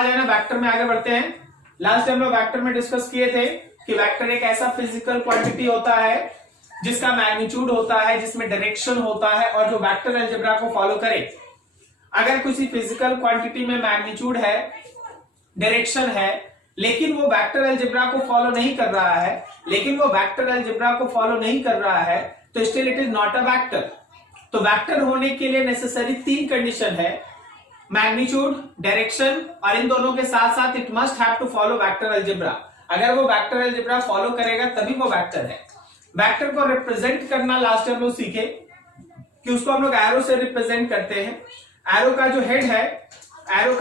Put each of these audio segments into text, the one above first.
आज है ना वेक्टर में आगे बढ़ते हैं। लास्ट टाइम हम लोग वेक्टर में डिस्कस किए थे कि वेक्टर एक ऐसा फिजिकल क्वांटिटी होता है जिसका मैग्नीट्यूड होता है, जिसमें डायरेक्शन होता है और जो वेक्टर अलजेब्रा को फॉलो करे। अगर किसी फिजिकल क्वांटिटी में मैग्नीट्यूड है, डायरेक्शन है, लेकिन वो वेक्टर अलजेब्रा को फॉलो नहीं कर रहा है, तो still it is not a vector. तो वेक्टर होने के लिए नेसेसरी 3 कंडीशन है, मैग्नीट्यूड, डायरेक्शन, और इन दोनों के साथ साथ it must have to follow vector algebra. अगर वो वेक्टर अलजेब्रा फॉलो करेगा तभी वो वेक्टर है। वेक्टर को रिप्रेजेंट करना लास्ट टाइम लोग सीखे कि उसको हम लोग एरो से रिप्रेजेंट करते हैं। एरो का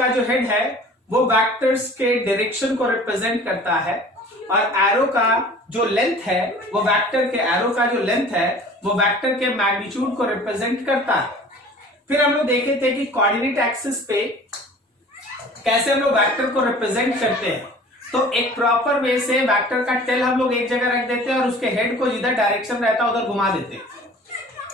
जो हेड है वो वेक्टर्स के डायरेक्शन को रिप्रेजेंट करता है, और एरो का जो लेंथ है वो वेक्टर के मैग्नीट्यूड को रिप्रेजेंट करता है। फिर हम लोग देखे थे कि कोऑर्डिनेट एक्सिस पे कैसे हम लोग वेक्टर को रिप्रेजेंट करते हैं। तो एक प्रॉपर वे से वेक्टर का टेल हम लोग एक जगह रख देते हैं और उसके हेड को जिधर डायरेक्शन रहता है उधर घुमा देते हैं।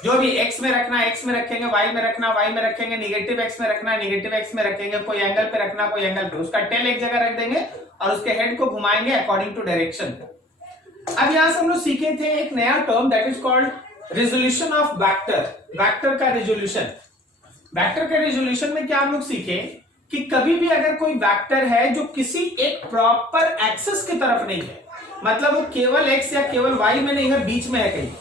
जो भी एक्स में रखना है एक्स में रखेंगे, वाई में रखना वाई में रखेंगे, निगेटिव एक्स में रखना है निगेटिव एक्स में रखेंगे, कोई एंगल पे रखना कोई एंगल पे, उसका टेल एक जगह रख देंगे और उसके हेड को घुमाएंगे अकॉर्डिंग टू डायरेक्शन। अब यहां से हम लोग सीखे थे एक नया term that is called resolution of vector. Vector का रिजोल्यूशन में क्या हम लोग सीखे कि कभी भी अगर कोई वेक्टर है जो किसी एक प्रॉपर एक्सिस की तरफ नहीं है, मतलब वो केवल एक्स या केवल वाई में नहीं है, बीच में है कहीं,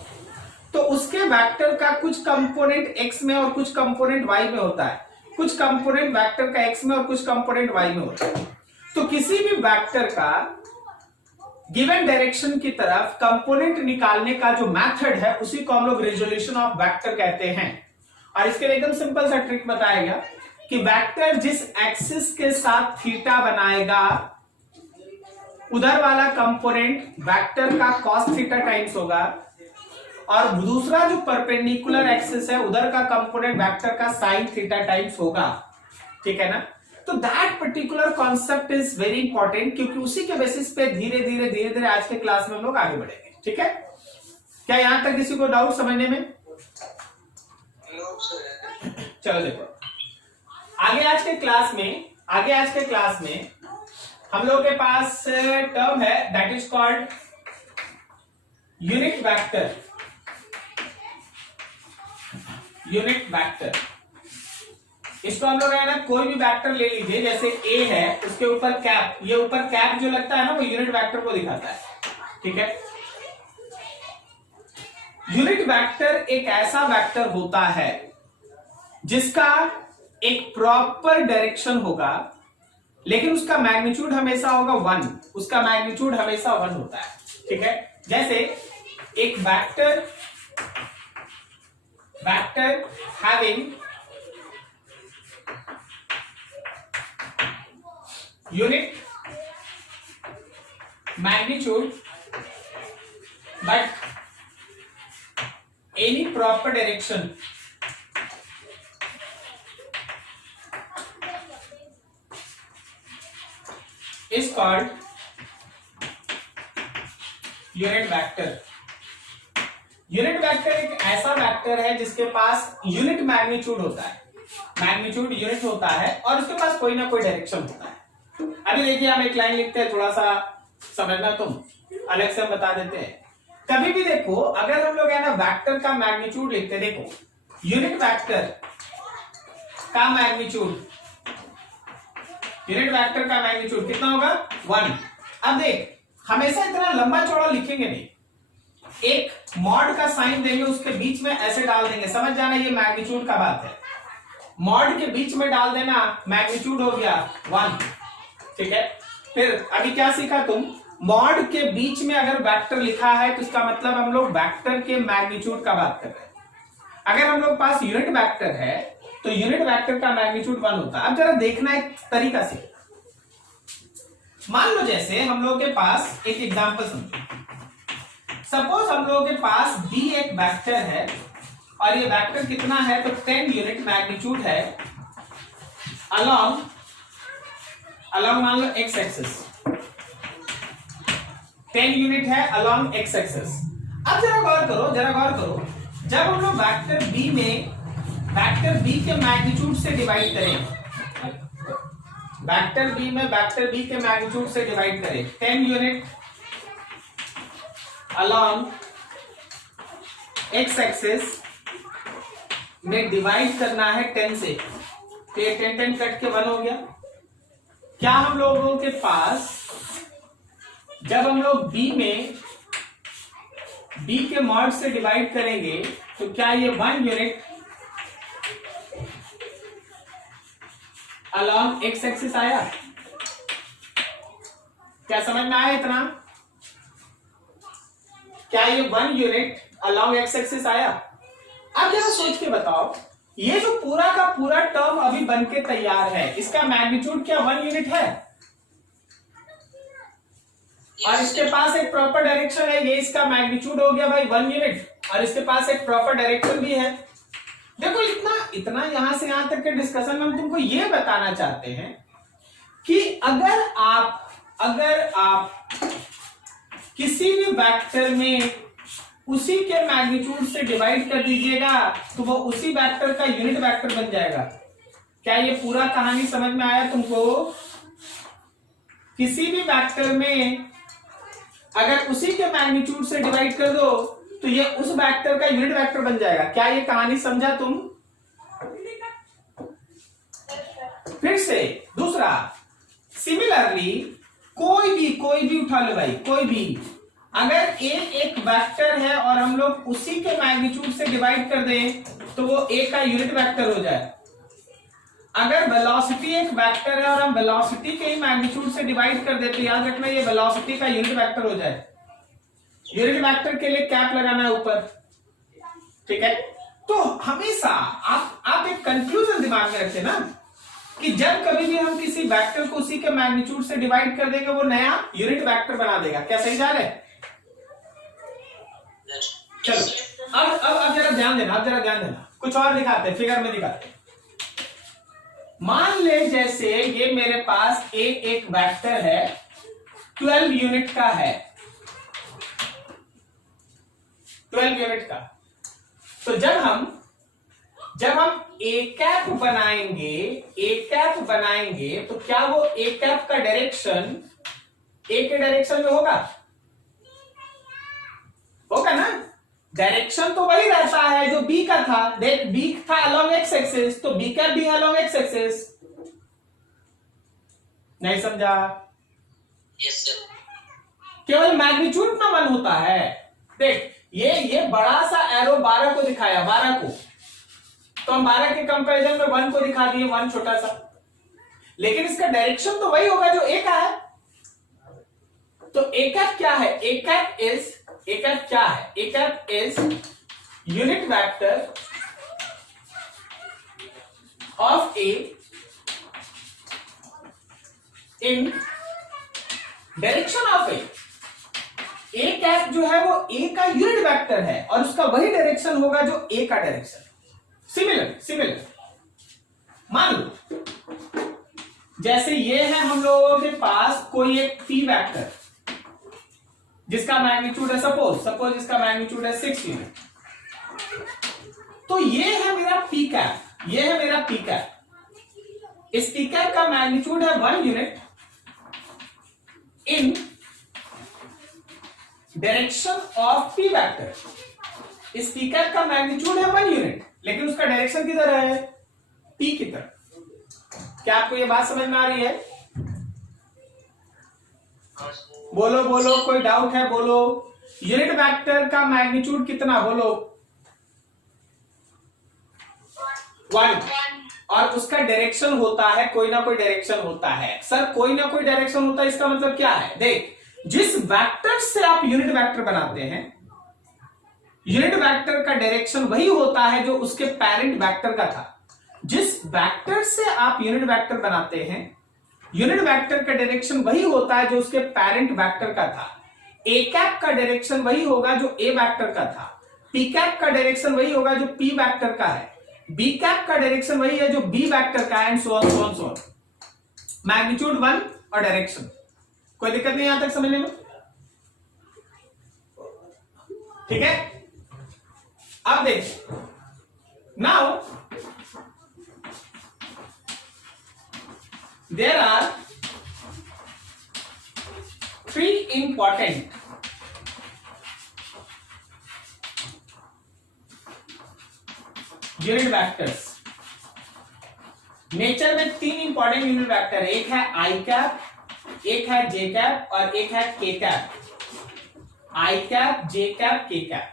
तो उसके वेक्टर का कुछ कंपोनेंट एक्स में और कुछ कंपोनेंट वाई में होता है, कुछ कंपोनेंट वेक्टर का एक्स में और कुछ कंपोनेंट वाई में होता है। तो किसी भी वेक्टर का गिवन डायरेक्शन की तरफ कंपोनेंट निकालने का जो मेथड है उसी को हम लोग रिजोल्यूशन ऑफ वेक्टर कहते हैं। और इसके लिए एकदम सिंपल सा ट्रिक बताया गया कि वेक्टर जिस एक्सिस के साथ थीटा बनाएगा उधर वाला कंपोनेंट वेक्टर का cos थीटा टाइम्स होगा, और दूसरा जो परपेंडिकुलर एक्सिस है उधर का कंपोनेंट वेक्टर का sin थीटा टाइम्स होगा। ठीक है ना? तो that particular concept is very important, क्योंकि उसी के बेसिस पे धीरे धीरे आज के क्लास में हम लोग आगे बढ़ेंगे। ठीक है? क्या यहां तक किसी को डाउट समझने में? चलो देखो, आगे आज के क्लास में हम लोग के पास टर्म है that is called unit vector. इसको हम लोग है ना, कोई भी वेक्टर ले लीजिए, जैसे ए है उसके ऊपर कैप, ये ऊपर कैप जो लगता है ना वो यूनिट वेक्टर को दिखाता है। ठीक है? यूनिट वेक्टर एक ऐसा वेक्टर होता है जिसका एक प्रॉपर डायरेक्शन होगा, लेकिन उसका मैग्नीट्यूड हमेशा होगा 1, उसका मैग्नीट्यूड हमेशा 1 होता है। ठीक है? जैसे एक vector having unit magnitude but any proper direction is called unit vector. Unit vector एक ऐसा वेक्टर है जिसके पास यूनिट मैग्नीट्यूड होता है, मैग्नीट्यूड यूनिट होता है, और उसके पास कोई ना कोई डायरेक्शन होता है। अभी देखिए हम एक लाइन लिखते हैं, थोड़ा सा समझना, तुम अलग से हम बता देते हैं। कभी भी देखो, अगर हम लोग है ना वेक्टर का मैग्नीट्यूड लिखते, देखो यूनिट वेक्टर का मैग्नीट्यूड कितना होगा? 1। अब देख, हमेशा इतना लंबा चौड़ा लिखेंगे नहीं, एक मॉड का साइन देंगे, उसके बीच में ऐसे डाल देंगे, समझ जाना ये मैग्नीट्यूड का बात है। मॉड के बीच में डाल देना, मैग्नीट्यूड हो गया 1। ठीक है? फिर अभी क्या सीखा तुम? मॉड के बीच में अगर वेक्टर लिखा है तो इसका मतलब हम लोग वेक्टर के मैग्नीट्यूड का बात कर रहे हैं। अगर हम लोग पास यूनिट वेक्टर है तो यूनिट वेक्टर का मैग्नीट्यूड 1 होता है। अब जरा देखना एक तरीका से, मान लो जैसे हम लोग के पास एक एग्जांपल समझो, सपोज हम लोगों के पास B एक वेक्टर है और ये वेक्टर कितना है तो 10 यूनिट मैग्नीट्यूड है अलोंग मान लो x एक्सिस, 10 यूनिट है अलोंग x एक्सिस। अब जरा गौर करो, जब हम लोग वेक्टर B के मैग्नीट्यूड से डिवाइड करें, वेक्टर बी में वेक्टर बी के मैग्नीट्यूड से डिवाइड करें 10 यूनिट अलॉन्ग एक्स एक्सिस में डिवाइड करना है 10 से, तो ये 10 कट के 1 हो गया। क्या हम लोगों के पास जब हम लोग बी में बी के मॉड से डिवाइड करेंगे तो क्या ये 1 यूनिट अलॉन्ग एक्स एक्सिस आया? क्या समझ में आया इतना? क्या ये 1 यूनिट अलॉन्ग एक्स एक्सिस आया? अब जरा सोच के बताओ, ये जो पूरा का पूरा टर्म अभी बनके तैयार है, इसका मैग्नीट्यूड क्या 1 यूनिट है? और इसके पास एक प्रॉपर डायरेक्शन है, ये इसका मैग्नीट्यूड हो गया भाई 1 यूनिट, और इसके पास एक प्रॉपर डायरेक्शन भी है। देखो इतना यहां से यहां तक के डिस्कशन में हम तुमको ये बताना चाहते हैं कि अगर आप किसी भी वेक्टर में उसी के मैग्नीट्यूड से डिवाइड कर दीजिएगा तो वो उसी वेक्टर का यूनिट वेक्टर बन जाएगा। क्या ये पूरा कहानी समझ में आया तुमको? किसी भी वेक्टर में अगर उसी के मैग्नीट्यूड से डिवाइड कर दो तो ये उस वेक्टर का यूनिट वेक्टर बन जाएगा। क्या ये कहानी समझा तुम? फिर से दूसरा, सिमिलरली कोई भी उठा लो भाई, कोई भी अगर ए एक वेक्टर है और हम लोग उसी के मैग्नीट्यूड से डिवाइड कर दें तो वो ए का यूनिट वेक्टर हो जाए। अगर वेलोसिटी एक वेक्टर है और हम वेलोसिटी के ही मैग्नीट्यूड से डिवाइड कर देते, याद रखना ये वेलोसिटी का यूनिट वेक्टर हो जाए। यूनिट वेक्टर के लिए कैप लगाना है ऊपर, ठीक है? तो हमेशा आप एक कंफ्यूजन दिमाग में रखें ना कि जब कभी भी हम किसी वेक्टर को उसी के मैग्नीट्यूड से डिवाइड कर देंगे वो नया यूनिट वेक्टर बना देगा। क्या सही जा रहा है? चलो अब जरा ध्यान देना, कुछ और दिखाते हैं, फिगर में दिखाते हैं। मान ले जैसे ये मेरे पास एक वेक्टर है 12 यूनिट का है, 12 यूनिट का। तो जब हम ए कैप बनाएंगे तो क्या वो ए कैप का डायरेक्शन ए के डायरेक्शन में होगा ना? डायरेक्शन तो वही रहता है जो बी का था। देख बी था अलोंग एक्स एक्सिस, तो बी कैप भी अलोंग एक्स एक्सिस। नहीं समझा? Yes sir. केवल मैग्नीट्यूड ना 1 होता है। देख ये बड़ा सा एरो 12 को दिखाया, 12 को, तो हम 12 के कंपैरिजन में 1 को दिखा दिए, 1 छोटा सा, लेकिन इसका डायरेक्शन तो वही होगा जो ए का है। तो ए कैप क्या है? ए कैप क्या है? A cap is unit vector of A in direction of A. A cap जो है वो ए का यूनिट वेक्टर है और उसका वही डायरेक्शन होगा जो ए का डायरेक्शन। सिमिलर मान लो जैसे ये है हम लोगों के पास कोई एक पी वेक्टर जिसका मैग्नीट्यूड है सपोज इसका मैग्नीट्यूड है 6 यूनिट। तो ये है मेरा पी कैप, इस पी कैप का मैग्नीट्यूड है 1 unit in direction of P vector. इस पी कैप का मैग्नीट्यूड है 1 यूनिट, लेकिन उसका डायरेक्शन किधर है? पी की तरफ। क्या आपको ये बात समझ में आ रही है? बोलो, कोई डाउट है? बोलो। यूनिट वेक्टर का मैग्नीट्यूड कितना? बोलो। 1। और उसका डायरेक्शन होता है, कोई ना कोई डायरेक्शन होता है। सर कोई ना कोई डायरेक्शन होता है, इसका मतलब क्या है? देख, जिस वेक्टर से आप यूनिट वेक्टर बनाते हैं, यूनिट वेक्टर का डायरेक्शन वही होता है जो उसके पेरेंट वेक्टर का था। जिस वेक्टर से आप यूनिट वेक्टर बनाते हैं, यूनिट वेक्टर का डायरेक्शन वही होता है जो उसके पेरेंट वेक्टर का था। ए कैप का डायरेक्शन वही होगा जो ए वेक्टर का था। पी कैप का डायरेक्शन वही होगा जो पी वेक्टर का है। बी कैप का डायरेक्शन वही है जो बी वेक्टर का है, एंड सो ऑन। मैग्नीट्यूड 1 और डायरेक्शन। कोई दिक्कत नहीं यहां तक समझने में? ठीक है। अब देख, there are three important unit vectors. Nature में तीन इंपॉर्टेंट यूनिट वेक्टर है, एक है आई कैप, एक है जे कैप और एक है के कैप। आई कैप, जे कैप, के कैप।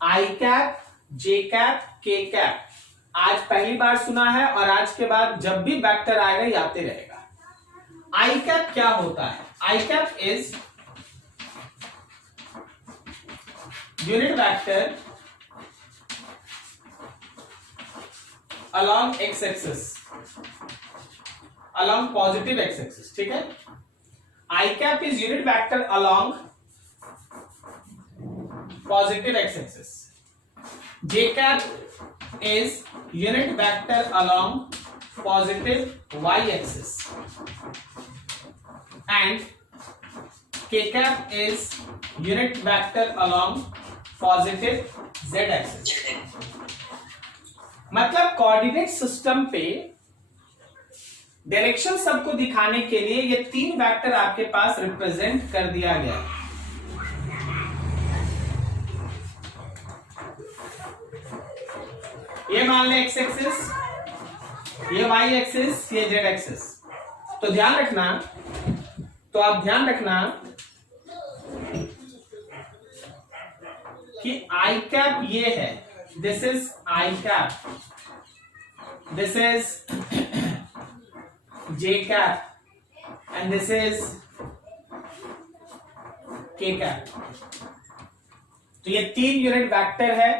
आई कैप, जे कैप, के कैप आज पहली बार सुना है और आज के बाद जब भी वेक्टर आएगा ये आते रहेगा। आई कैप क्या होता है? I cap is unit vector along x axis, along positive x axis, ठीक है। I cap is unit vector along positive x axis. J cap is unit vector along positive y axis, and K cap is unit vector along positive z axis. मतलब coordinate system पे direction सबको दिखाने के लिए ये तीन vector आपके पास represent कर दिया गया है। ये मान लें एक्स एक्सिस, ये वाई एक्सिस, ये जेड एक्सिस। तो ध्यान रखना, तो आप ध्यान रखना कि आई कैप ये है, this is I cap, this is J cap, and this is K cap। तो ये तीन यूनिट वेक्टर है।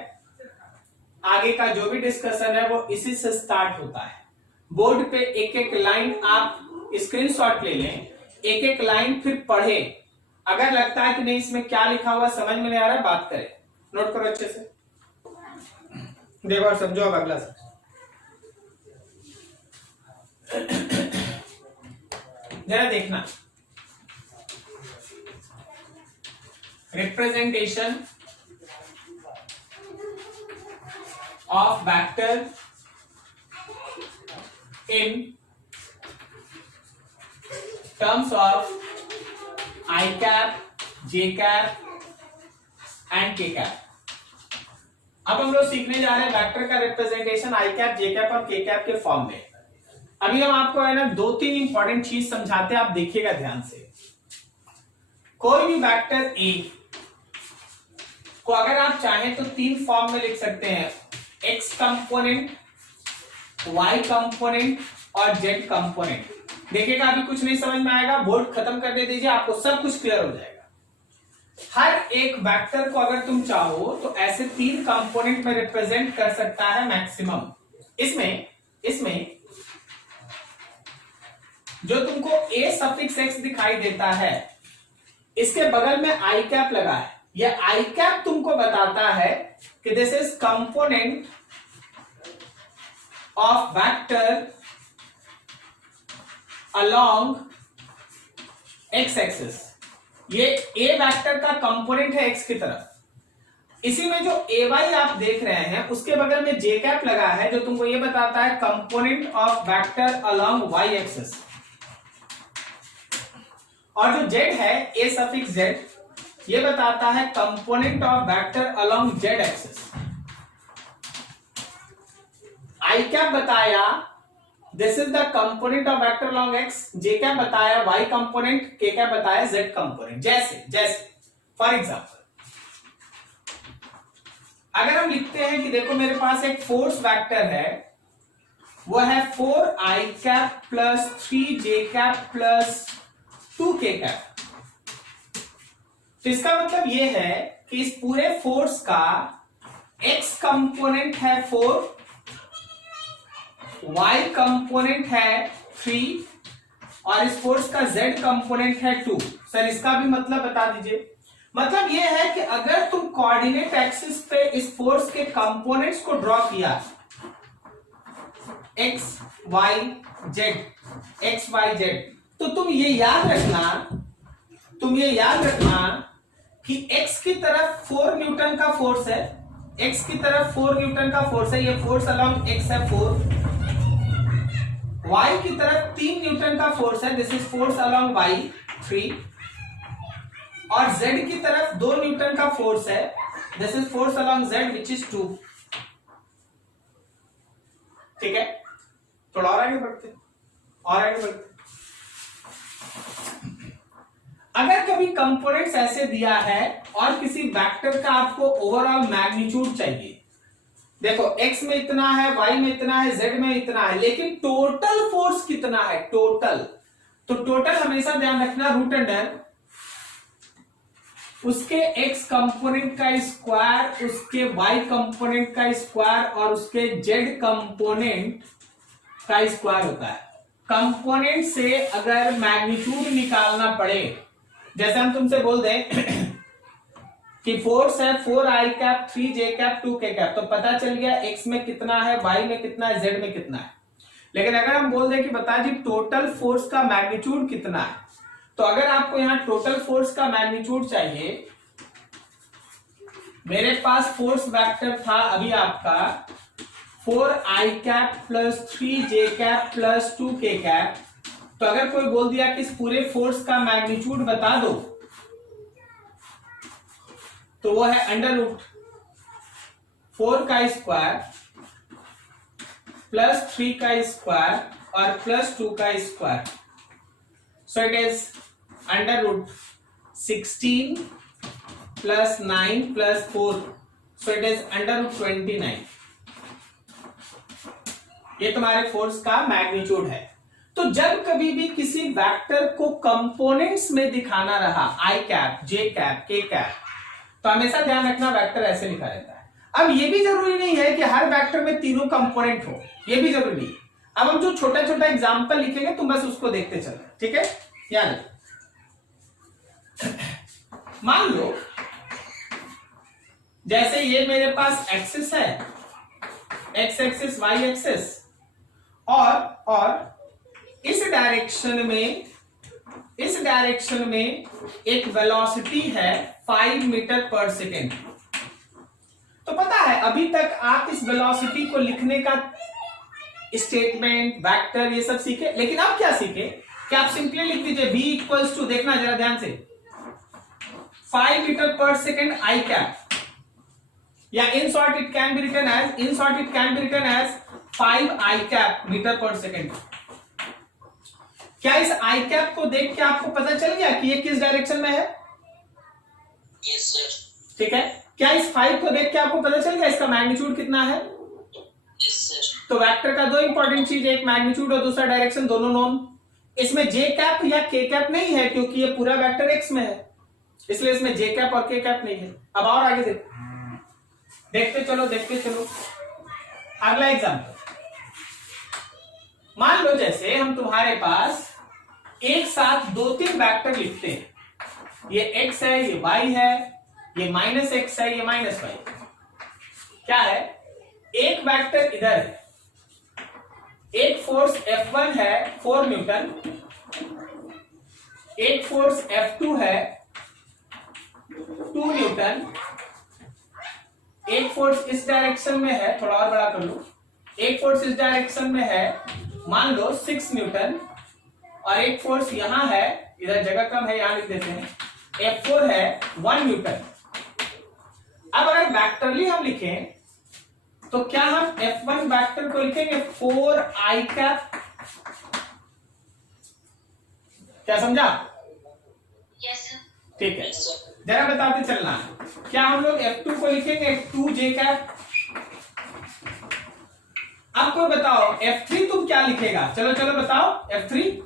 आगे का जो भी डिस्कशन है वो इसी से स्टार्ट होता है। बोर्ड पे एक एक लाइन आप स्क्रीनशॉट ले लें, एक एक लाइन फिर पढ़े। अगर लगता है कि नहीं इसमें क्या लिखा हुआ समझ में नहीं आ रहा, बात करें, नोट करो अच्छे से, देखो और समझो। अब अगला सर, जरा देखना, representation of vector in terms of I cap, J cap and के कैप। अब हम लोग सीखने जा रहे हैं वेक्टर का रिप्रेजेंटेशन आई कैप, जे कैप और के कैप के फॉर्म में। अभी हम आपको है ना दो तीन इंपॉर्टेंट चीज समझाते हैं, आप देखिएगा ध्यान से। कोई भी वेक्टर ए को अगर आप चाहें तो तीन फॉर्म में लिख सकते हैं, एक्स कंपोनेंट, वाई कंपोनेंट और जेड कंपोनेंट। देखिएगा अभी कुछ नहीं समझ में आएगा, बोर्ड खत्म करने दीजिए, आपको सब कुछ क्लियर हो जाएगा। हर एक वेक्टर को अगर तुम चाहो तो ऐसे तीन कंपोनेंट में रिप्रेजेंट कर सकता है मैक्सिमम। इसमें जो तुमको a सफिक्स x दिखाई देता है, इसके बगल में आई कैप लगा है। यह आई कैप तुमको बताता है कि this is component of vector along x axis. ये a वेक्टर का कंपोनेंट है x की तरफ। इसी में जो ay आप देख रहे हैं उसके बगल में j कैप लगा है, जो तुमको ये बताता है component of vector along y axis. और जो z है a सफिक्स z, ये बताता है component of vector along z axis. I cap बताया this is the component of vector along x, J cap बताया y कंपोनेंट, के कैप बताया z component. जैसे फॉर एग्जांपल अगर हम लिखते हैं कि देखो मेरे पास एक फोर्स वेक्टर है, वो है 4i cap plus 3j cap plus 2k cap. तो इसका मतलब ये है कि इस पूरे फोर्स का x कंपोनेंट है 4, y कंपोनेंट है 3 और इस फोर्स का z कंपोनेंट है 2। सर इसका भी मतलब बता दीजिए। मतलब ये है कि अगर तुम कोऑर्डिनेट एक्सिस पे इस फोर्स के कंपोनेंट्स को ड्रॉ किया, x y z, तो तुम ये याद रखना कि x की तरफ 4 न्यूटन का फोर्स है, x की तरफ 4 न्यूटन का फोर्स है, ये फोर्स अलोंग x है 4, y की तरफ 3 न्यूटन का फोर्स है, this is force along y 3, और z की तरफ 2 न्यूटन का फोर्स है, this is force along z which is 2। ठीक है, थोड़ा और आगे बढ़ते अगर कभी कंपोनेंट्स ऐसे दिया है और किसी वेक्टर का आपको ओवरऑल मैग्नीट्यूड चाहिए, देखो x में इतना है, y में इतना है, z में इतना है, लेकिन टोटल फोर्स कितना है, टोटल, तो टोटल हमेशा ध्यान रखना रूट अंडर उसके x कंपोनेंट का स्क्वायर, उसके y कंपोनेंट का स्क्वायर और उसके z कंपोनेंट का स्क्वायर होता है। कंपोनेंट से अगर मैग्नीट्यूड निकालना पड़े, जैसे हम तुमसे बोल दें कि फोर्स है 4i cap 3j cap 2k cap, तो पता चल गया x में कितना है, y में कितना है, z में कितना है। लेकिन अगर हम बोल दें कि बता जी टोटल फोर्स का मैग्नीट्यूड कितना है, तो अगर आपको यहां टोटल फोर्स का मैग्नीट्यूड चाहिए, मेरे पास फोर्स वेक्टर था अभी आपका 4i cap plus 3j cap plus 2k cap, तो अगर कोई बोल दिया कि इस पूरे फोर्स का मैग्नीट्यूड बता दो, तो वो है अंडर रूट 4 का स्क्वायर प्लस 3 का स्क्वायर और प्लस 2 का square, so it is under root 16 plus 9 plus 4, so it is under root 29। ये तुम्हारे फोर्स का मैग्नीट्यूड है। तो जब कभी भी किसी वेक्टर को कंपोनेंट्स में दिखाना रहा, आई कैप, जे कैप, के कैप, तो हमेशा ध्यान रखना वेक्टर ऐसे लिखा रहता है। अब ये भी जरूरी नहीं है कि हर वेक्टर में तीनों कंपोनेंट हो, ये भी जरूरी नहीं। अब हम जो छोटा छोटा एग्जांपल लिखेंगे तुम बस उसको देखते चलो, ठीक है। यानी मान लो जैसे ये मेरे पास एक्सिस है, एक्स एक्सिस, वाई एक्सिस, और इस डायरेक्शन में एक वेलोसिटी है 5 मीटर पर सेकेंड। तो पता है अभी तक आप इस वेलोसिटी को लिखने का स्टेटमेंट, वेक्टर, ये सब सीखे, लेकिन अब क्या सीखे कि आप सिंपली लिख दीजिए v इक्वल्स टू, देखना जरा ध्यान से, 5 मीटर पर सेकेंड आई कैप, या in short it can be written as 5 I cap metre पर सेकेंड। क्या इस आई कैप को देख के आपको पता चल गया कि ये किस डायरेक्शन में है? Yes sir. ठीक है। क्या इस 5 को देख के आपको पता चल गया इसका मैग्नीट्यूड कितना है? Yes sir. तो वेक्टर का दो इंपॉर्टेंट चीज है, एक मैग्नीट्यूड और दूसरा डायरेक्शन, दोनों नोन। इसमें जे कैप या के कैप नहीं है क्योंकि ये पूरा वेक्टर एक्स में है, इसलिए इसमें जे कैप और के कैप नहीं है। अब और आगे देखते चलो। अगला एग्जांपल, मान लो जैसे हम तुम्हारे पास एक साथ 2-3 वेक्टर लिखते हैं, ये x है, ये y है, ये माइनस x है, ये माइनस y। क्या है, एक वेक्टर इधर है, एक फोर्स F1 है 4 न्यूटन, एक फोर्स F2 है 2 न्यूटन, एक फोर्स इस डायरेक्शन में है, थोड़ा और बड़ा कर लो, एक फोर्स इस डायरेक्शन में है मान लो 6 न्यूटन, और एक फोर्स यहां है, इधर जगह कम है यहां लिख देते हैं, F4 है 1 न्यूटन। अब अगर वेक्टरली हम लिखें तो क्या हम F1 वेक्टर को लिखेंगे 4i कैप? क्या समझा? Yes sir. ठीक है, जरा बताते चलना, क्या हम लोग F2 को लिखेंगे 2j कैप? अब कोई बताओ F3 तुम क्या लिखेगा? चलो बताओ F3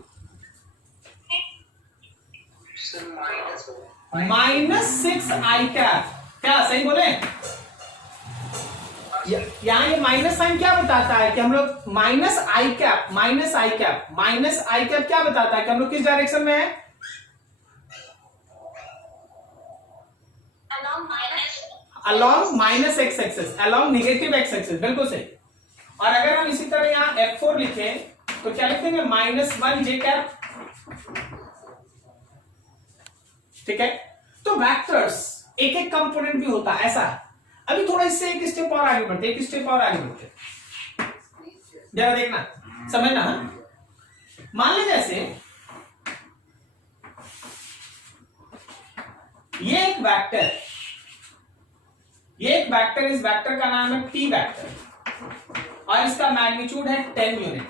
-6i कैप। क्या सही बोले? यहाँ ये माइनस साइन क्या बताता है कि हम लोग माइनस आई कैप क्या बताता है कि हम लोग किस डायरेक्शन में है? Along minus x axis, along negative x axis, बिल्कुल सही। और अगर हम इसी तरह यहाँ F4 लिखें तो क्या लिखेंगे? -1j cap. ठीक है, तो वेक्टर्स एक एक कंपोनेंट भी होता है ऐसा। अभी थोड़ा इससे एक स्टेप और आगे बढ़ते, जरा देखना, समझना। मान लो जैसे ये एक वेक्टर, इस वेक्टर का नाम है पी वेक्टर और इसका मैग्नीट्यूड है 10 यूनिट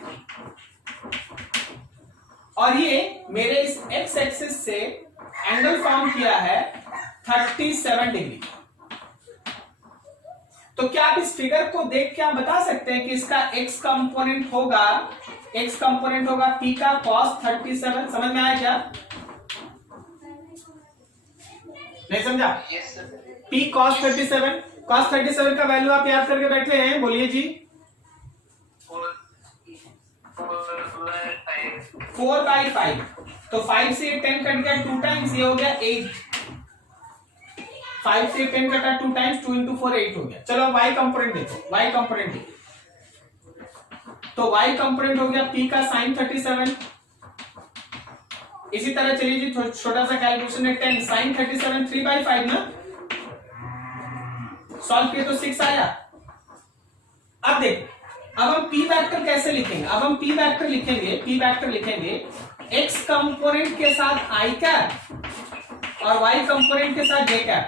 और ये मेरे इस एक्स एक्सिस से एंगल फॉर्म किया है 37 डिग्री। तो क्या आप इस फिगर को देख के आप बता सकते हैं कि इसका x कंपोनेंट होगा p का cos 37? समझ में आया क्या? नहीं समझा? p cos 37 का वैल्यू आप याद करके बैठे हैं, बोलिए जी। 4/5। तो 5 से 10 कट गया 2 टाइम्स, ये हो गया 8। 5 से 10 कटा 2 टाइम्स, 2 into 4 8 हो गया। चलो y कंपोनेंट देखो, y कंपोनेंट देखो। तो y कंपोनेंट हो गया p का sin 37। इसी तरह चलिए जी छोटा सा कैलकुलेशन है 10 sin 37 3/5 ना, सॉल्व किए तो 6 आया। अब देखो, अब हम p वेक्टर कैसे लिखेंगे? अब हम p वेक्टर लिखेंगे x कंपोनेंट के साथ i कैप और y कंपोनेंट के साथ j कैप।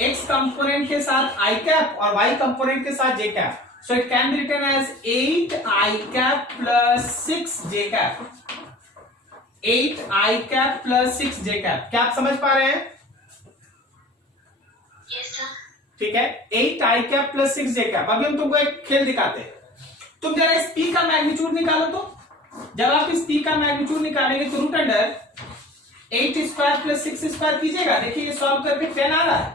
x कंपोनेंट के साथ i कैप और y कंपोनेंट के साथ j cap. So it can be written as 8i cap plus 6j cap। 8i cap plus 6j cap। क्या आप समझ पा रहे हैं? Yes sir। ठीक है, 8i cap plus 6j cap। अभी हम तुमको एक खेल दिखाते हैं, तुम जरा इस p का मैग्नीट्यूड निकालो। तो जब आप इस p का मैग्नीट्यूड निकालेंगे तो root under 8 square plus 6 square कीजिएगा। देखिए ये सॉल्व करके 10 आ रहा है।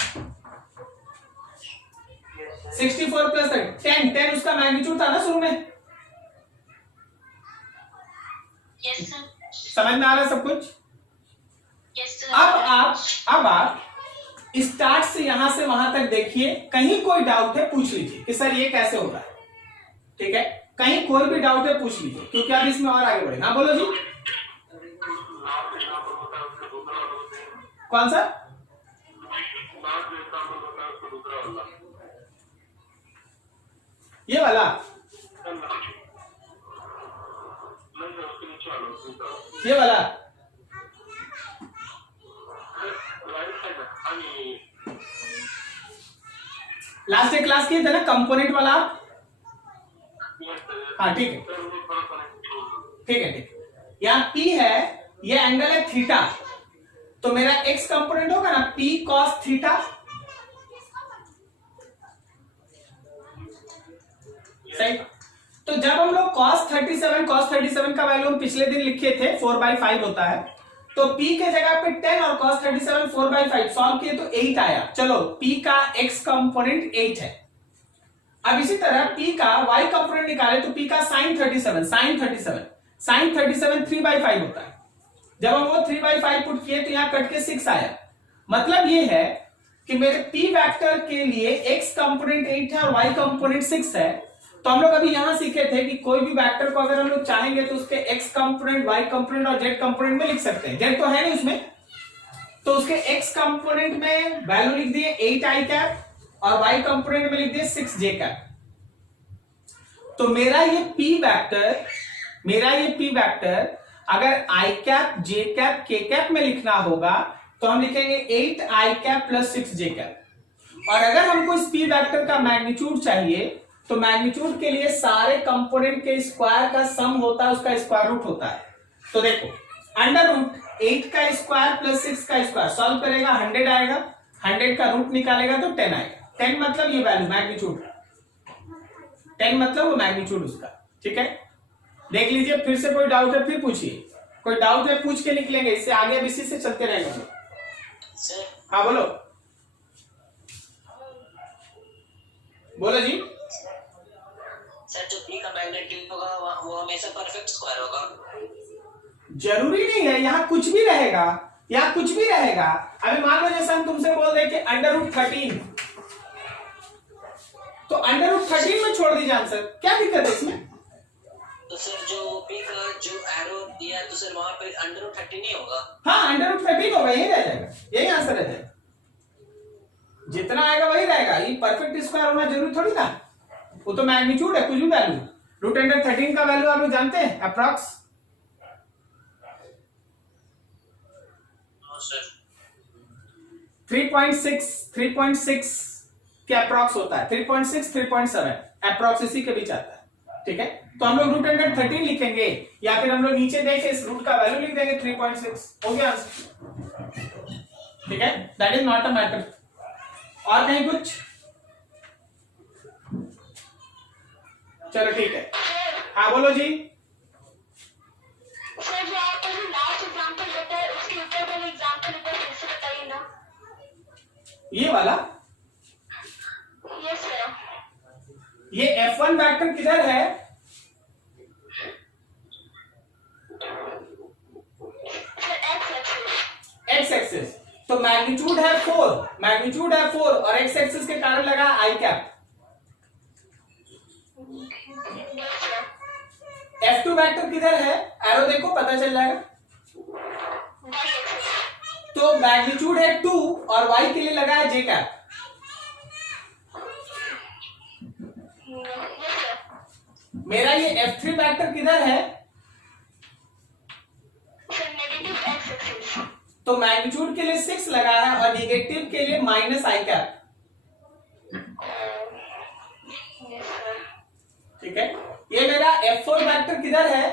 64 प्लस 10 उसका मैग्नीट्यूड था ना शुरू में। Yes sir। समझ में आ रहा है सब कुछ? Yes sir। अब आप स्टार्ट से यहां से वहां तक देखिए, कहीं कोई डाउट है पूछ लीजिए कि सर ये कैसे होता है। ठीक है, कहीं कोई भी डाउट है पूछ लीजिए, क्योंकि आप इसमें और आगे बढ़े। हाँ बोलो जी, कौन सा? ये वाला, ये वाला लास्ट एक क्लास किए थे ना कंपोनेंट वाला। हाँ ठीक है, ठीक है, ठीक। यहाँ P है, ये एंगल है थीटा, तो मेरा x कंपोनेंट होगा ना P cos थीटा। सही। तो जब हम लोग cos 37 का वैल्यू हम पिछले दिन लिखे थे 4/5 होता है, तो p के जगह पे 10 और cos 37 4/5 सॉल्व किए तो 8 आया। चलो p का x कंपोनेंट 8 है। अब इसी तरह p का y कंपोनेंट निकाले तो p का sin 37 3/5 होता है। जब हम वो 3/5 पुट किए तो यहां कट के 6 आया। मतलब ये है कि मेरे p वेक्टर के लिए x कंपोनेंट 8 है और y कंपोनेंट 6 है। तो हम लोग अभी यहां सीखे थे कि कोई भी वेक्टर को अगर हम लोग चाहेंगे तो उसके x कंपोनेंट, y कंपोनेंट और z कंपोनेंट में लिख सकते हैं। z तो है नहीं उसमें, तो उसके x कंपोनेंट में वैल्यू लिख दिए 8i कैप और y कंपोनेंट में लिख दिए 6j कैप। तो मेरा ये p वेक्टर अगर i cap, j cap, k cap में लिखना होगा तो हम लिखेंगे 8i cap plus 6j cap. और अगर हमको इस p वेक्टर का मैग्नीट्यूड चाहिए तो मैग्नीट्यूड के लिए सारे कंपोनेंट के स्क्वायर का सम होता है, उसका स्क्वायर रूट होता है। तो देखो अंडर रूट 8 का स्क्वायर प्लस 6 का स्क्वायर सॉल्व करेगा 100 आएगा, 100 का रूट निकालेगा तो 10 आएगा। 10 मतलब ये वैल्यू मैग्नीट्यूड, 10 मतलब वो मैग्नीट्यूड उसका। ठीक है, देख लीजिए। फिर से कोई डाउट है फिर पूछिए, कोई डाउट है पूछ के निकलेंगे, इससे आगे अब इसी से चलते रहेंगे। हाँ बोलो, बोलो जी। सर जो p का मैग्नीट्यूड होगा वो हमेशा परफेक्ट स्क्वायर होगा? जरूरी नहीं है, यहाँ कुछ भी रहेगा, यहाँ कुछ भी रहेगा। अभी मान लो जैसे हम तुमसे बोल रहे कि √13, तो √13 में छोड़ दीजिए आंसर, क्या दिक्कत है इसमें? तो सर जो p का जो एरो दिया तो सर वहां पे √13 नहीं होगा? हाँ √13 होगा, यही रह जाएगा, यही आंसर रह जाएगा। जितना आएगा वही रहेगा, ये परफेक्ट स्क्वायर होना जरूरी थोड़ी ना, वो तो मैग्नीट्यूड है, कुछ भी वैल्यू। √13 का वैल्यू आप लोग जानते हैं अप्रॉक्स सर 3.6 के अप्रॉक्स होता है, 3.6 3.7 अप्रॉक्स इसी के बीच आता है। ठीक है, तो हम लोग रूट अंडर 13 लिखेंगे या फिर हम लोग नीचे देखे इस रूट का वैल्यू लिख देंगे 3.6, हो गया आंसर। ठीक है, that is not a matter. और कहीं कुछ? चलो ठीक है, हाँ बोलो जी। सर जो आपका जो लास्ट एग्जांपल देता है उसके ऊपर का एग्जांपल एक बार फिर से बताइए ना। ये वाला, यस सर। ये F1 वेक्टर किधर है? Sir X axis. X axis, तो मैग्नीट्यूड है 4 और एक्स एक्सिस के कारण लगा I cap. Yes sir. F2 vector किधर है? एरो देखो पता चल जाएगा। Y axis. तो मैग्नीट्यूड है 2 और y के लिए लगा है जे कैप। Yes sir. मेरा ये F3 वेक्टर किधर है? Sir negative x axis. तो मैग्नीट्यूड के लिए 6 लगा है और निगेटिव के लिए माइनस आई कैप। Yes sir. ठीक है, ये मेरा F4 वेक्टर किधर है?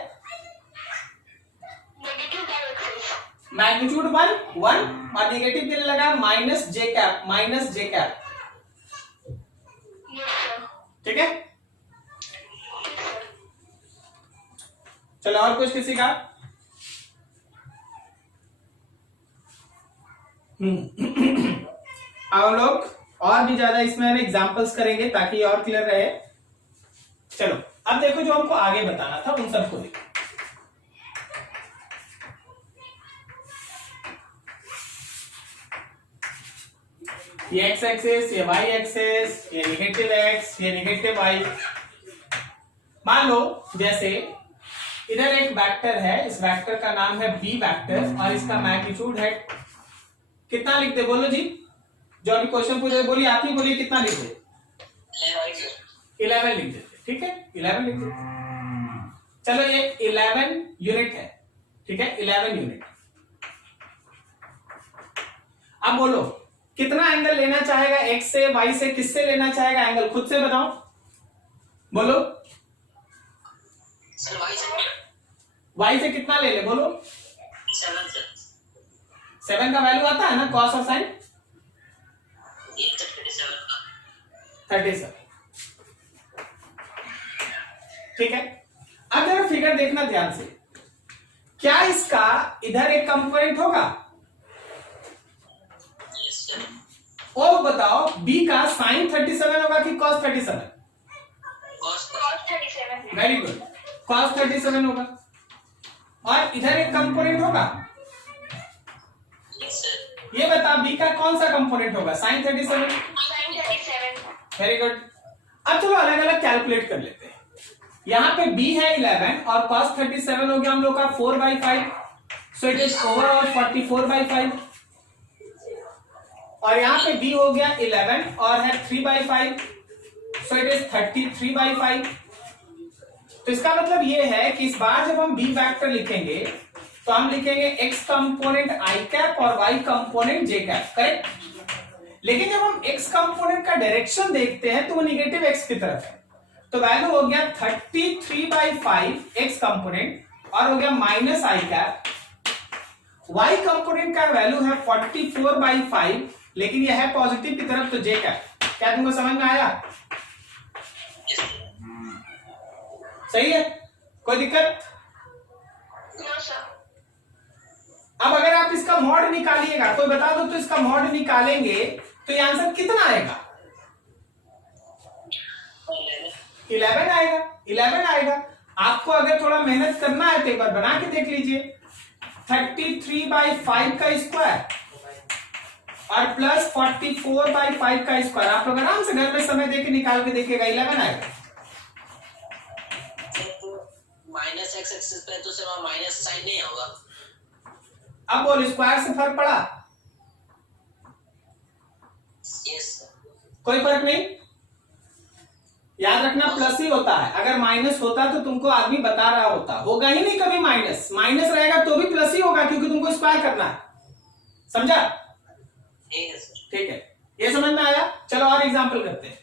Negative Y axis. मैग्नीट्यूड 1 और निगेटिव के लिए लगा माइनस जे कैप। Yes sir. ठीक है, ठीक सर। चलो और कुछ किसी का? अब हम लोग और भी ज्यादा इसमें एग्जांपल्स करेंगे ताकि और क्लियर रहे। चलो अब देखो जो हमको आगे बताना था उन सबको देखो। ये एक्स एक्सिस, ये वाई एक्सिस, ये निगेटिव एक्स, ये निगेटिव वाई। मान लो जैसे इधर एक वेक्टर है, इस वेक्टर का नाम है बी वेक्टर और इसका मैग्नीट्यूड है कितना लिख दे? बोलो जी, जो अभी क्वेश्चन पूछे बोलिए, आप ही बोलिए कितना लिख दे? 11 लिख देते। ठीक है, 11 लिख देते। चलो ये 11 यूनिट है। ठीक है, 11 यूनिट। अब बोलो कितना एंगल लेना चाहेगा? एक्स से, वाई से, किससे लेना चाहेगा एंगल? खुद से बताओ, बोलो। सर वाई से कितना ले ले? बोलो। 7 सर। 7 का वैल्यू आता है ना, कॉस और साइन। ये 37 का। 37। ठीक है, अब जरा फिगर देखना ध्यान से। क्या इसका इधर एक कंपोनेंट होगा? Yes sir. और बताओ बी का साइन 37 होगा कि cos 37? Cos cos 37। Very good, cos 37 होगा। और इधर एक कंपोनेंट होगा। Yes sir. ये बता बी का कौन सा कंपोनेंट होगा? साइन 37। साइन 37। Very good. अब चलो अलग अलग कैलकुलेट कर लेते हैं। यहाँ पे b है 11 और cos 37 हो गया हम लोग का 4/5, सो इट इज ओवरऑल 44/5। और यहाँ पे b हो गया 11 और है 3/5, सो इट इज 33/5। तो इसका मतलब ये है कि इस बार जब हम b वेक्टर लिखेंगे तो हम लिखेंगे x कंपोनेंट i कैप और y component j cap, correct. लेकिन जब हम x कंपोनेंट का डायरेक्शन देखते हैं तो वो निगेटिव x की तरफ है, तो वैल्यू हो गया 33/5 x कंपोनेंट और हो गया माइनस आई कैप। y कंपोनेंट का वैल्यू है 44/5 लेकिन यह है पॉजिटिव की तरफ, तो j कैप। क्या तुमको समझ में आया? सही है, कोई दिक्कत? No sir. अब अगर आप इसका मॉड निकालिएगा, कोई बता दो तो इसका मॉड निकालेंगे तो ये आंसर कितना आएगा? 11 आएगा। 11 आएगा। आपको अगर थोड़ा मेहनत करना है तो एक बार बना के देख लीजिए। 33/5 का स्क्वायर और प्लस 44/5 का स्क्वायर। आप लोग आराम से घर में समय देके निकाल के देखिएगा, 11 आएगा। माइनस एक्स एक्सिस पे तो सिर्फ माइनस साइन नहीं होगा। अब बोल, स्क्वायर से फर्क पड़ा? यस। कोई फर्क नहीं। याद रखना प्लस ही होता है, अगर माइनस होता तो तुमको आदमी बता रहा होता। होगा ही नहीं कभी माइनस, माइनस रहेगा तो भी प्लस ही होगा क्योंकि तुमको स्क्वायर करना है। समझा? ठीक है सर। ठीक है, ये समझ में आया? चलो और एग्जांपल करते हैं।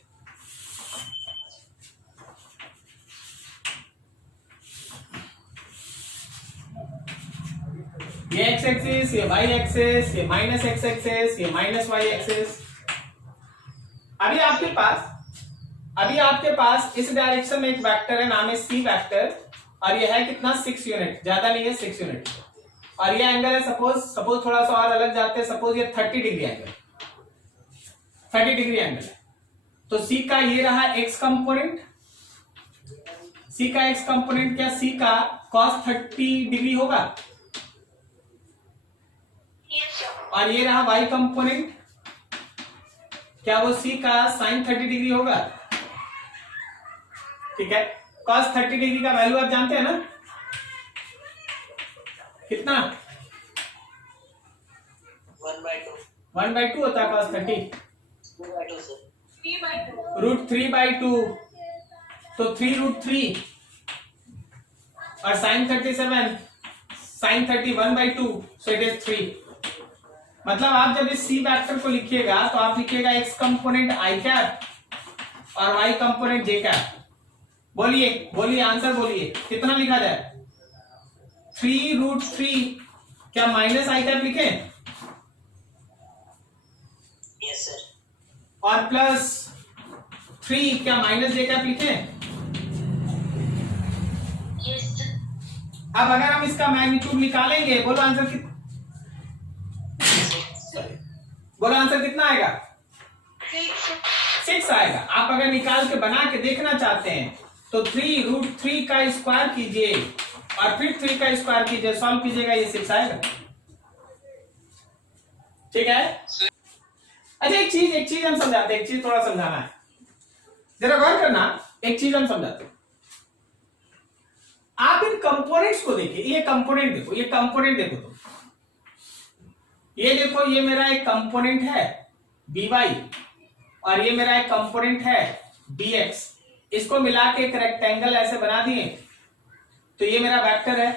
ये एक्स एक्सिस, ये वाई एक्सिस, ये माइनस एक्स एक्सिस, ये माइनस वाई एक्सिस। अभी आपके पास इस डायरेक्शन में एक वेक्टर है, नाम है सी वेक्टर, और ये है कितना 6 यूनिट, ज्यादा नहीं है 6 यूनिट। और ये एंगल है सपोज थोड़ा सा और अलग जाते हैं, सपोज ये 30 डिग्री एंगल, 30 डिग्री एंगल है। तो सी का ये रहा एक्स कंपोनेंट, सी का एक्स कंपोनेंट क्या सी का cos 30 डिग्री होगा, Yes, sir. और ये रहा वाई कंपोनेंट, क्या वो सी का sin 30 डिग्री होगा? ठीक है, cos 30 डिग्री का वैल्यू आप जानते हैं ना, कितना? 1/2 1/2 होता है cos 30, 2/2 सर। 3/2. √3/2, तो 3√3, और sin 37, sin 30 1/2, so it is 3। मतलब आप जब इस सी वेक्टर को लिखिएगा तो आप लिखिएगा एक्स कंपोनेंट आई कैप और वाई कंपोनेंट जे कैप। बोलिए आंसर बोलिए, कितना लिखा जाए? 3√3, क्या माइनस आई कैप लिखे यस सर। और प्लस 3, क्या माइनस जे कैप लिखे? Yes, sir. अब अगर हम इसका मैग्नीट्यूड निकालेंगे, बोलो आंसर बोलो आंसर कितना आएगा? 6 आएगा। आप अगर निकाल के बना के देखना चाहते हैं तो 3√3 का स्क्वायर कीजिए और फिर 3 का स्क्वायर कीजिए, सॉल्व कीजिएगा, ये 6 आएगा। ठीक है? अच्छा एक चीज हम समझाते हैं, एक चीज थोड़ा समझाना है, जरा गौर करना, एक चीज हम समझाते हैं। आप इन कंपोनेंट्स को देखिए, ये कंपोनेंट देखो, ये कंपोनेंट देखो, तो ये देखो, ये मेरा एक कंपोनेंट है by और ये मेरा एक कंपोनेंट है dx, इसको मिला के एक रेक्टेंगल ऐसे बना दिए, तो ये मेरा वेक्टर है।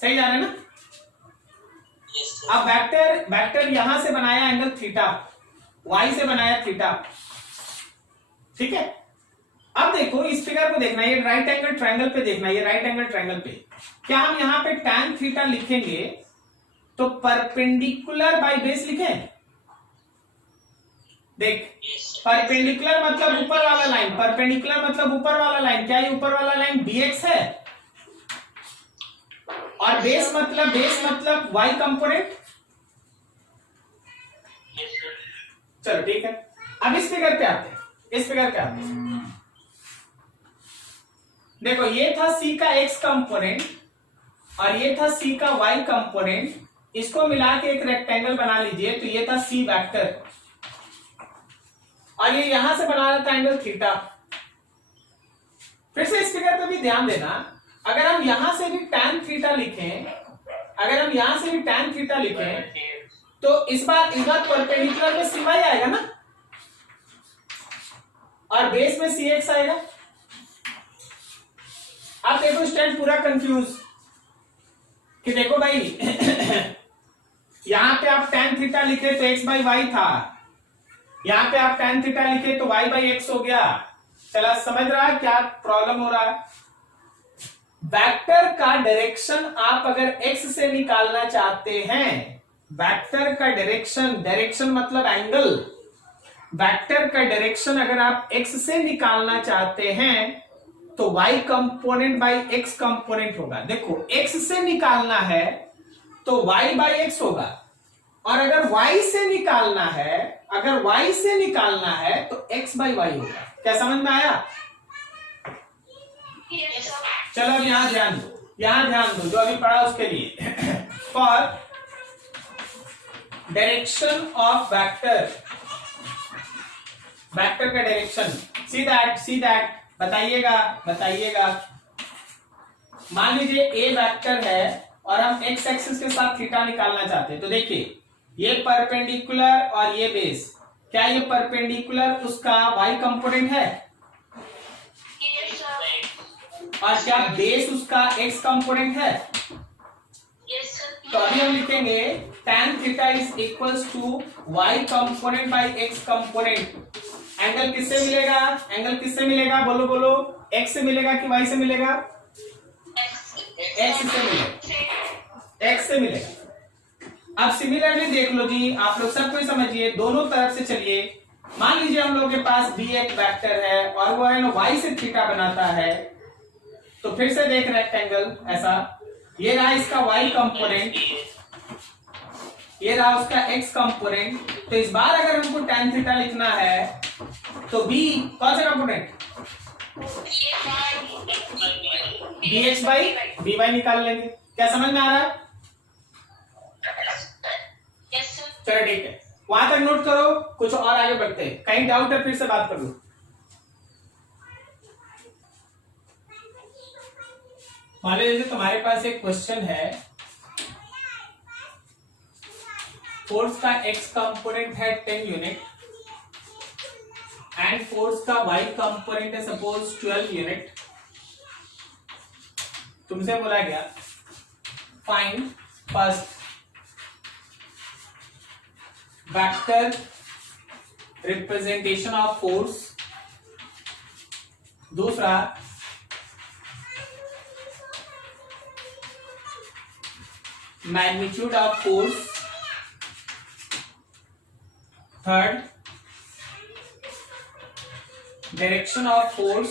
सही जा रहा है ना? Yes sir. अब वेक्टर यहां से बनाया एंगल थीटा, y से बनाया थीटा, ठीक है? अब देखो इस फिगर को देखना, ये राइट एंगल ट्रायंगल पे देखना, ये राइट एंगल ट्रायंगल पे क्या हम यहां पे tan थीटा लिखेंगे तो परपेंडिकुलर बाय बेस लिखें? देख, परपेंडिकुलर मतलब ऊपर वाला लाइन, परपेंडिकुलर मतलब ऊपर वाला लाइन, क्या ये ऊपर वाला लाइन dx है? और बेस मतलब y कंपोनेंट। चलो ठीक है, अब इस फिगर पे आते हैं, देखो ये था c का x कंपोनेंट और ये था c का y कंपोनेंट, इसको मिला के एक रेक्टेंगल बना लीजिए, तो ये था c वेक्टर और ये यहां से बना रहा था एंगल थीटा। फिर से इस फिगर पे भी ध्यान देना, अगर हम यहां से भी tan थीटा लिखें, तो इस बार परपेंडिकुलर में cy आएगा ना, और बेस में cx आएगा। आप देखो स्टूडेंट पूरा कंफ्यूज कि देखो भाई यहां पे आप tan थीटा लिखे तो x/y था, यहां पे आप tan थीटा लिखे तो y/x हो गया। चला समझ रहा है क्या प्रॉब्लम हो रहा है? वेक्टर का डायरेक्शन आप अगर x से निकालना चाहते हैं, वेक्टर का डायरेक्शन मतलब एंगल, वेक्टर का डायरेक्शन अगर आप x से निकालना चाहते हैं तो y component by x component होगा। देखो x से निकालना है तो y/x होगा, और अगर y से निकालना है तो x/y होगा। क्या समझ में आया? Yes, sir. चलो अब यहां ध्यान दो जो अभी पढ़ा उसके लिए। फॉर डायरेक्शन ऑफ वेक्टर का डायरेक्शन, सी दैट बताइएगा। मान लीजिए ए वेक्टर है और हम एक्स एक्सिस के साथ थीटा निकालना चाहते हैं, तो देखिए ये परपेंडिकुलर और ये बेस, क्या ये परपेंडिकुलर उसका y कंपोनेंट है? Yes, sir. और क्या बेस उसका x कंपोनेंट है? Yes, sir. तो अभी हम लिखेंगे tan theta is equals to y component by x component. Angle किससे मिलेगा? एंगल किससे मिलेगा? बोलो बोलो, x से मिलेगा कि y से मिलेगा? x से मिलेगा, x से मिलेगा। अब सिमिलरली देख लो जी, आप लोग सब कोई समझिए, दोनों तरफ से चलिए। मान लीजिए हम लोग के पास b एक वेक्टर है और वो है ना y से थीटा बनाता है, तो फिर से देख रेक्टेंगल ऐसा, ये रहा इसका y कंपोनेंट, ये रहा उसका x कंपोनेंट। तो इस बार अगर हमको tan थीटा लिखना है तो b कौन सा कंपोनेंट? dx बाई dy निकाल लेंगे। क्या समझ में आ रहा है? चलो ठीक है, वहां तक नोट करो, कुछ और आगे बढ़ते हैं। कहीं डाउट है फिर से बात कर लो। मान लीजिए तुम्हारे पास एक क्वेश्चन है, फोर्स का x कंपोनेंट है 10 यूनिट एंड फोर्स का y कंपोनेंट है सपोज 12 यूनिट। तुमसे बोला गया find first vector representation of force, दूसरा magnitude of force, third direction of force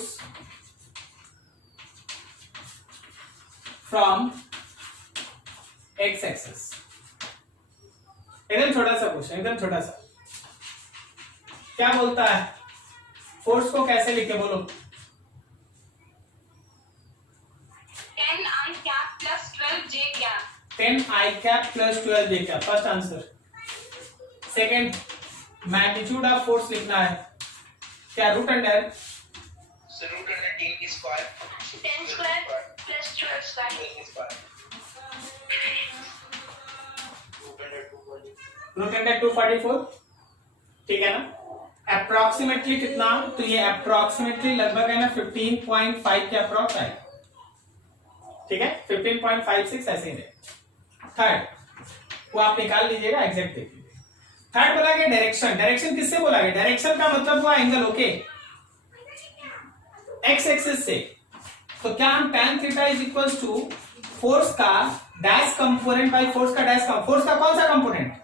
from X axis. एकदम छोटा सा क्वेश्चन, एकदम छोटा सा। क्या बोलता है? फोर्स को कैसे लिखे बोलो? 10i cap plus 12j cap. 10i cap plus 12j cap, first answer. Second, magnitude of force लिखना है, क्या? Root under root under 10 square 10 square plus 12 square. Root under 244, ठीक है ना? अप्रोक्सीमेटली कितना? तो ये अप्रोक्सीमेटली लगभग है ना 15.5 के अप्रोक्स आएगा, ठीक है, 15.56 ऐसे ही रहेगा। थर्ड वो आप निकाल लीजिएगा, एग्जैक्ट देख लीजिए। थर्ड बोला गया डायरेक्शन। डायरेक्शन किससे बोला गया? डायरेक्शन का मतलब हुआ एंगल, ओके, एक्स एक्सिस से। तो क्या हम tan theta is equals to force का डैश कंपोनेंट बाय फोर्स का डैश कंपोनेंट। फोर्स का कौन सा component?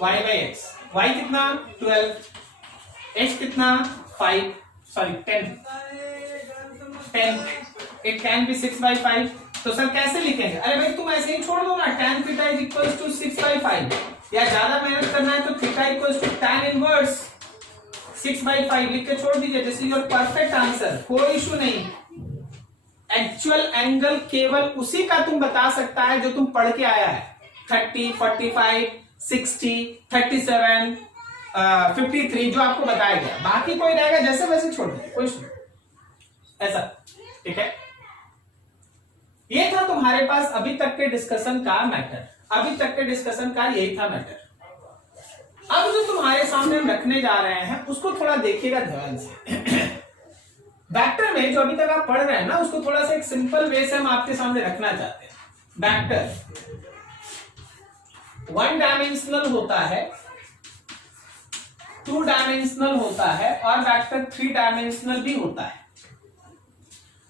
y by x। y कितना? 12, x कितना? 5, sorry 10, it can be 6 by 5। तो सर कैसे लिखेंगे? अरे भाई तुम ऐसे ही छोड़ दो ना, tan theta is equals to 6 by 5, या ज्यादा मेहनत करना है तो theta equals to tan inverse 6 by 5 लिख के छोड़ दीजिए। This is your perfect answer, कोई इशू नहीं। एक्चुअल एंगल केवल उसी का तुम बता सकता है जो तुम पढ़ के आया है, 30, 45, 60, 37, 53 जो आपको बताया गया। बाकी कोई रहेगा जैसे वैसे छोड़ दीजिए, कोई इशू नहीं, ऐसा, ठीक है। ये था तुम्हारे पास अभी तक के डिस्कशन का मैटर, अभी तक के डिस्कशन का यही था मैटर। अब जो तुम्हारे सामने हम रखने जा रहे हैं उसको थोड़ा देखिएगा ध्यान से। वेक्टर में जो अभी तक आप पढ़ रहे हैं ना, उसको थोड़ा सा एक सिंपल वे से हम आपके सामने रखना चाहते हैं। वेक्टर 1 डायमेंशनल होता है, 2 डायमेंशनल होता है और वेक्टर 3 डायमेंशनल भी होता है।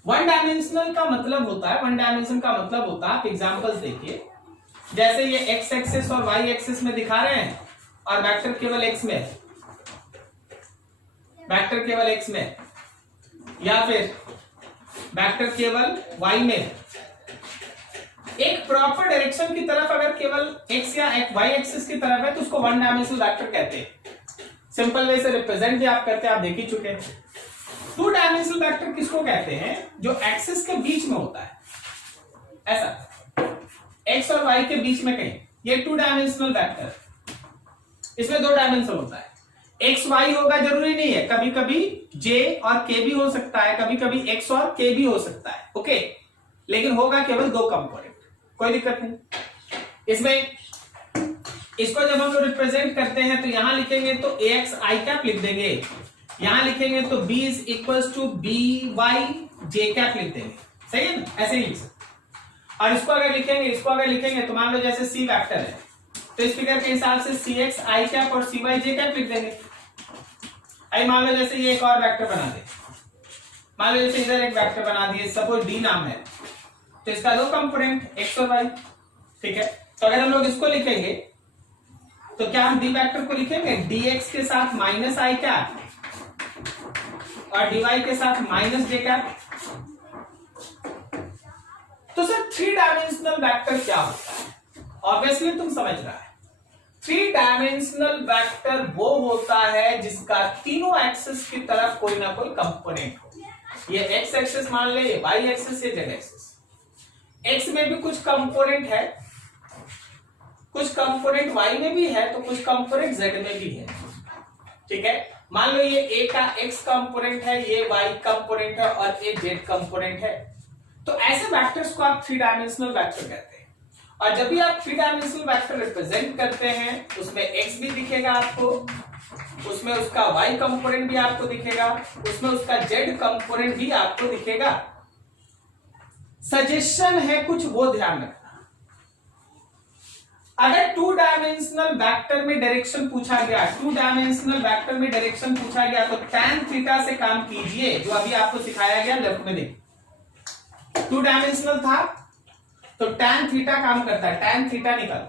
1 डायमेंशनल का मतलब होता है, 1 डायमेंशन का मतलब होता है, आप एग्जांपल्स देखिए, जैसे ये एक्स एक्सिस और वाई एक्सिस में दिखा रहे हैं और वेक्टर केवल एक्स में है, वेक्टर केवल एक्स में है, या फिर वेक्टर केवल वाई में है। एक प्रॉपर डायरेक्शन की तरफ अगर केवल एक्स या वाई एक्सिस की तरफ है तो उसको 1 डायमेंशनल वेक्टर कहते हैं। सिंपल वे से रिप्रेजेंट भी आप करते हैं, आप देख ही चुके हैं। 2 डायमेंशनल वेक्टर किसको कहते हैं? जो एक्सिस के बीच में होता है, ऐसा एक्स और वाई के बीच में कहीं, ये 2 डायमेंशनल वेक्टर। इसमें 2 डायमेंशन होता है, एक्स वाई होगा जरूरी नहीं है, कभी कभी जे और के भी हो सकता है, कभी कभी एक्स और के भी हो सकता है, ओके, लेकिन होगा केवल 2 कंपोनेंट, कोई दिक्कत नहीं इसमें। इसको जब हम लोग रिप्रेजेंट करते हैं तो यहां लिखेंगे तो ax i कैप लिख देंगे, यहां लिखेंगे तो b is equals to b y j cap लिख देंगे। सही है ना, ऐसे ही लिख सकते। और इसको अगर लिखेंगे तो मान लो जैसे सी वेक्टर है, तो इस फिगर के हिसाब से सी एक्स आई कैप और सी वाई जे कैप लिख देंगे। आई मान लो जैसे ये एक और वेक्टर बना दे, मान लो जैसे इधर एक वेक्टर बना दिए, सपोज डी नाम है, तो इसका दो कंपोनेंट एक्स और वाई, ठीक है। तो अगर हम लोग इसको लिखेंगे तो क्या हम डी वेक्टर को लिखेंगे डी एक्स के साथ माइनस आई कैप और डी वाई के साथ माइनस जे कैप। तो सर थ्री डायमेंशनल वेक्टर क्या होता है? ऑब्वियसली तुम समझ रहा है, थ्री डायमेंशनल वेक्टर वो होता है जिसका तीनों एक्सिस की तरफ कोई ना कोई कंपोनेंट हो। ये एक्स एक्सिस मान ले, ये वाई एक्सिस, ये जेड एक्सिस। एक्स में भी कुछ कंपोनेंट है, कुछ कंपोनेंट वाई में भी है, तो कुछ कंपोनेंट जेड में भी है, ठीक है। मान लो ये ए का एक्स कंपोनेंट है, ये वाई कंपोनेंट है और ये जेड कंपोनेंट है। तो ऐसे वेक्टर्स को आप थ्री डायमेंशनल वेक्टर कहते हैं। और जब भी आप थ्री डायमेंशनल वेक्टर रिप्रेजेंट करते हैं, उसमें एक्स भी दिखेगा आपको, उसमें उसका वाई कंपोनेंट भी आपको दिखेगा, उसमें उसका जेड कंपोनेंट भी आपको दिखेगा। सजेशन है कुछ, वो ध्यान रखना। अगर टू डायमेंशनल वेक्टर में डायरेक्शन पूछा गया, टू डायमेंशनल वेक्टर में डायरेक्शन पूछा गया, तो tan थीटा से काम कीजिए, जो अभी आपको सिखाया गया लेफ्ट में देखिए। टू डायमेंशनल था तो tan थीटा काम करता है, tan थीटा निकल।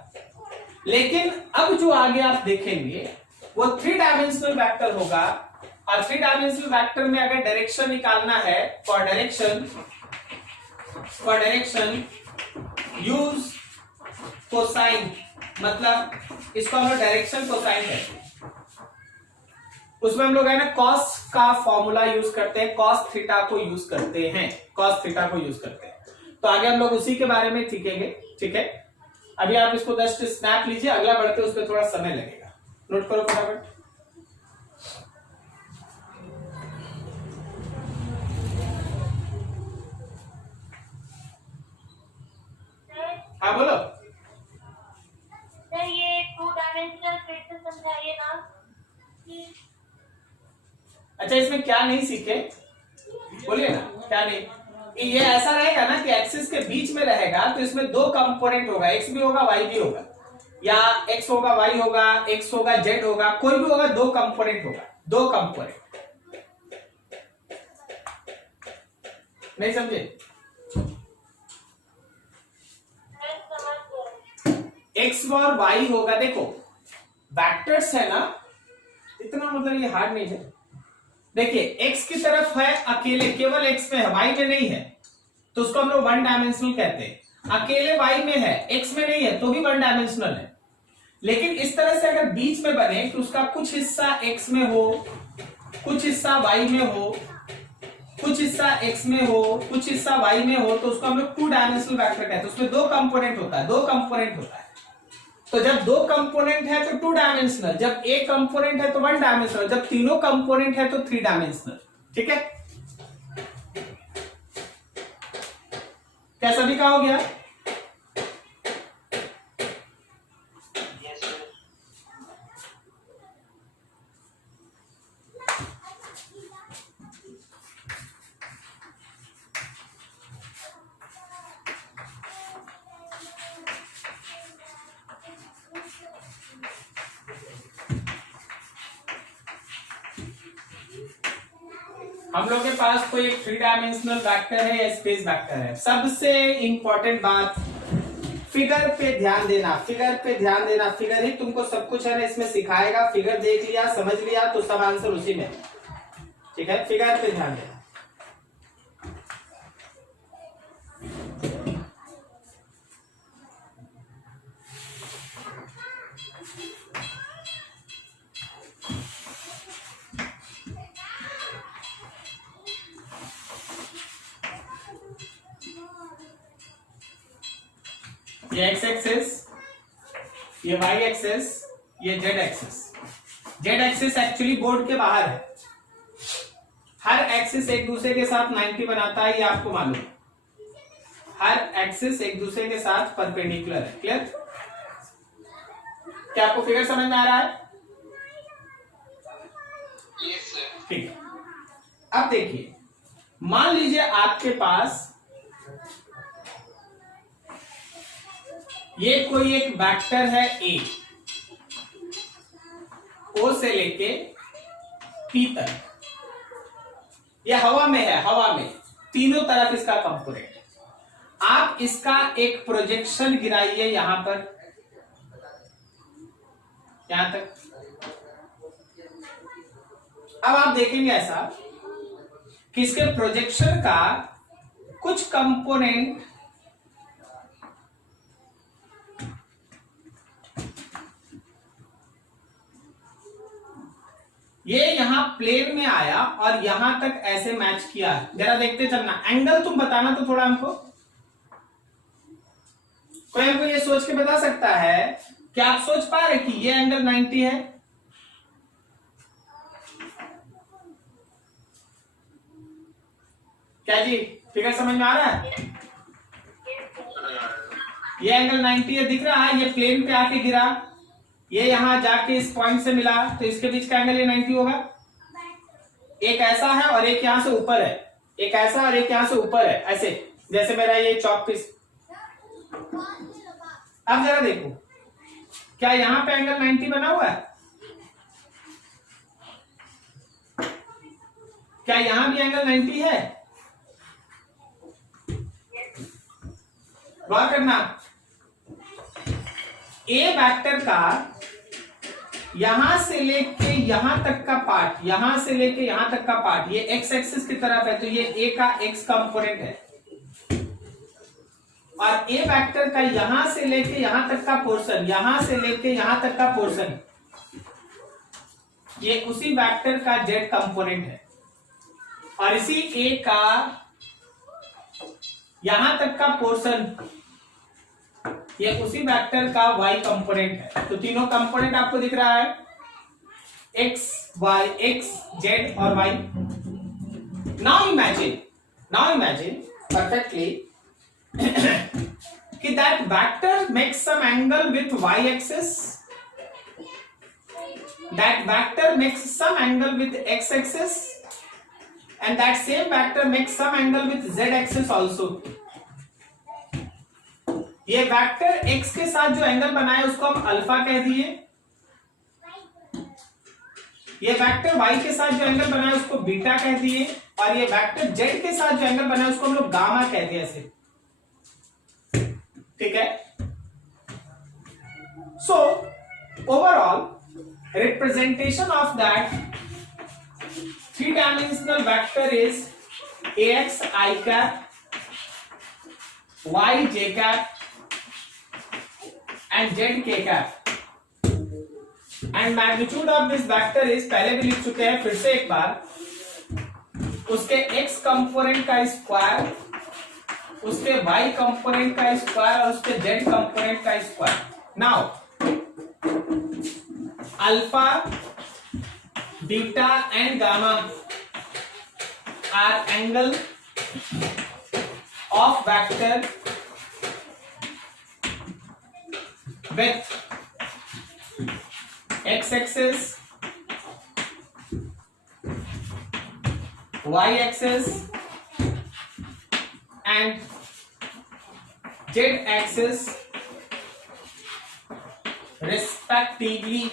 लेकिन अब जो आगे आप देखेंगे वो थ्री डायमेंशनल वेक्टर होगा, और थ्री डायमेंशनल वेक्टर में अगर डायरेक्शन निकालना है, फॉर डायरेक्शन यूज कोसाइन, मतलब इसको हम लोग डायरेक्शन कोसाइन कहते हैं। उसमें हम लोग है ना कॉस का फॉर्मूला यूज करते हैं, कॉस थीटा को यूज करते हैं, कॉस थीटा को यूज करते हैं। तो आगे हम लोग उसी के बारे में सीखेंगे, ठीक है। अभी आप इसको जस्ट स्नैप लीजिए, अगला बढ़ते उस पर थोड़ा समय लगेगा, नोट करो फटाफट। हाँ बोलो। सर ये टू डायमेंशनल फिर से समझाइए ना। अच्छा इसमें क्या नहीं सीखे, बोलिए ना क्या नहीं। ये ऐसा रहेगा ना कि एक्सिस के बीच में रहेगा, तो इसमें दो कंपोनेंट होगा, एक्स भी होगा वाई भी होगा, या एक्स होगा वाई होगा, एक्स होगा जेड होगा, कोई भी होगा, दो कंपोनेंट होगा, दो कंपोनेंट। नहीं समझे? एक्स और वाई होगा, देखो वेक्टर्स है ना, इतना मतलब ये हार्ड नहीं है। देखिए एक्स की तरफ है अकेले, केवल एक्स में है, वाई में नहीं है, तो उसको हम लोग वन डायमेंशनल कहते हैं। अकेले वाई में है, एक्स में नहीं है, तो भी वन डायमेंशनल है। लेकिन इस तरह से अगर बीच में बने कि उसका कुछ हिस्सा एक्स में हो, कुछ हिस्सा वाई में हो, कुछ हिस्सा एक्स में हो, कुछ हिस्सा वाई में हो, तो उसको हम लोग टू डायमेंशनल वेक्टर कहते हैं। उसमें दो कंपोनेंट होता है, दो कंपोनेंट होता है। तो जब दो कंपोनेंट है तो टू डायमेंशनल, जब एक कंपोनेंट है तो वन डायमेंशनल, जब तीनों कंपोनेंट है तो थ्री डायमेंशनल, ठीक है। क्या सभी का हो गया? हम लोग के पास कोई एक थ्री डायमेंशनल वेक्टर है या स्पेस वेक्टर है। सबसे इंपॉर्टेंट बात, फिगर पे ध्यान देना, फिगर पे ध्यान देना। फिगर ही तुमको सब कुछ है ना इसमें सिखाएगा। फिगर देख लिया, समझ लिया, तो सब आंसर उसी में, ठीक है। फिगर पे ध्यान देना। ये एक्स एक्सिस, ये वाई एक्सिस, ये Z axis. Z axis actually board के बाहर है। हर एक्सिस एक दूसरे के साथ 90 बनाता है, ये आपको मालूम है। हर एक्सिस एक दूसरे के साथ परपेंडिकुलर है। क्लियर? क्या आपको फिगर समझ में आ रहा है? Yes sir. ठीक है। अब देखिए, मान लीजिए आपके पास ये कोई एक वेक्टर है ए, ओ से लेके पी तक, ये हवा में है, हवा में तीनों तरफ इसका कंपोनेंट है। आप इसका एक प्रोजेक्शन गिराइए यहां पर, यहां तक। अब आप देखेंगे ऐसा कि इसके प्रोजेक्शन का कुछ कंपोनेंट ये यहां प्लेन में आया और यहां तक ऐसे मैच किया। जरा देखते चलना, एंगल तुम बताना तो थोड़ा हमको, कोई हमको ये सोच के बता सकता है, क्या आप सोच पा रहे कि ये एंगल 90 है? क्या जी, फिगर समझ में आ रहा है? ये एंगल 90 है, दिख रहा है? ये प्लेन पे आके गिरा, ये यहां जाके इस पॉइंट से मिला, तो इसके बीच का एंगल ये 90 होगा। एक ऐसा है और एक यहां से ऊपर है, एक ऐसा और एक यहां से ऊपर है, ऐसे जैसे मेरा ये चॉक पीस। अब जरा देखो, क्या यहां पे एंगल 90 बना हुआ है? क्या यहां भी एंगल 90 है? गौर करना, ए वेक्टर का यहां से लेके यहां तक का पार्ट, यहां से लेके यहां तक का पार्ट, ये एक्स एक्सिस की तरफ है, तो ये ए का एक्स कंपोनेंट है। और ए वेक्टर का यहां से लेके यहां तक का पोर्शन, यहां से लेके यहां तक का पोर्शन, ये उसी वेक्टर का जेड कंपोनेंट है। और इसी ए का यहां तक का पोर्शन, ये उसी वेक्टर का y कंपोनेंट है। तो तीनों कंपोनेंट आपको दिख रहा है, x, y, x, z और y। नाउ इमेजिन perfectly कि that vector makes some angle with y axis, that vector makes some angle with x axis, and that same vector makes some angle with z axis also। ये vector x के साथ जो angle बनाए उसको हम alpha कह दिए, ये वेक्टर y के साथ जो एंगल बनाए उसको बीटा कह दिए, और ये वेक्टर z के साथ जो एंगल बनाए उसको हम लोग गामा कह दिए ऐसे। ठीक है? So overall representation of that 3-dimensional vector is ax I cap, y j cap and z k cap, and magnitude of this vector is, पहले भी लिख चुके हैं, फिर से एक बार, उसके x कंपोनेंट का स्क्वायर, उसके y कंपोनेंट का स्क्वायर और उसके z कंपोनेंट का square. Now alpha, beta and gamma R angle of vector with x-axis, y-axis and z-axis respectively।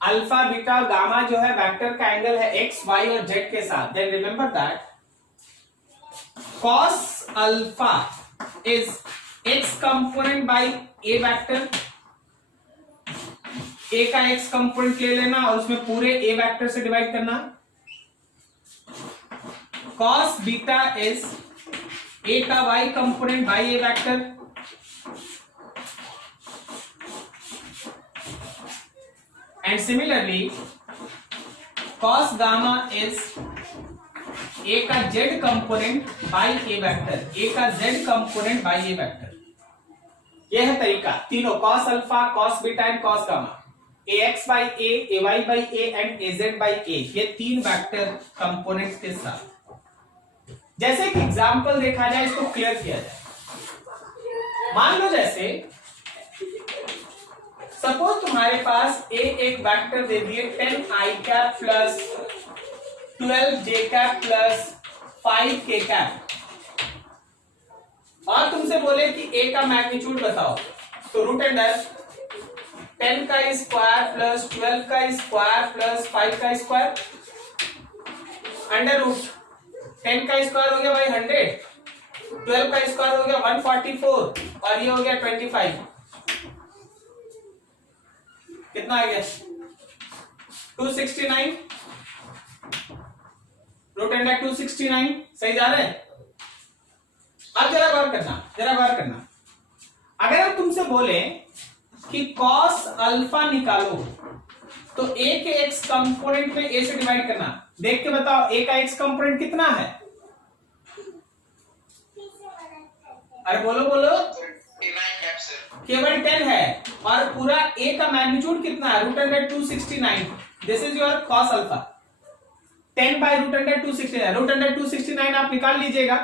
Alpha, beta और गामा जो है वेक्टर का एंगल है x, y और z के साथ। Then remember that cos alpha is x component by A vector, A का x component ले लेना और उसमें पूरे ए वेक्टर से डिवाइड करना। cos बीटा इज ए का y component by A vector, and similarly cos gamma is A का z component by A vector, A का z component by A vector. यह है तरीका, तीनों cos alpha, cos beta and cos gamma, ax by a, ay by a and az by a, ये तीन vector components के साथ। जैसे कि एग्जांपल देखा जाए, इसको क्लियर किया जाए। मान लो जैसे सपोज तुम्हारे पास a एक वेक्टर दे दिए 10i cap plus 12j cap plus 5k cap, और तुमसे बोले कि a का मैग्नीट्यूड बताओ, तो रूट अंडर 10 का स्क्वायर प्लस 12 का स्क्वायर प्लस 5 का स्क्वायर अंडर रूट 10 का स्क्वायर हो गया भाई 100, 12 का स्क्वायर हो गया 144 और ये हो गया 25। कितना आ गया 269, रूट अंडर 269। सही जा रहे हैं? अब जरा गौर करना, अगर हम तुमसे बोले कि कॉस अल्फा निकालो तो a के x कंपोनेंट में a से डिवाइड करना, देख के बताओ a का x कंपोनेंट कितना है? अरे बोलो केवल 10 है और पूरा a का मैग्नीट्यूड कितना है? Root under 269। This is your cos alpha 10 by root under 269। Root under 269 आप निकाल लीजिएगा,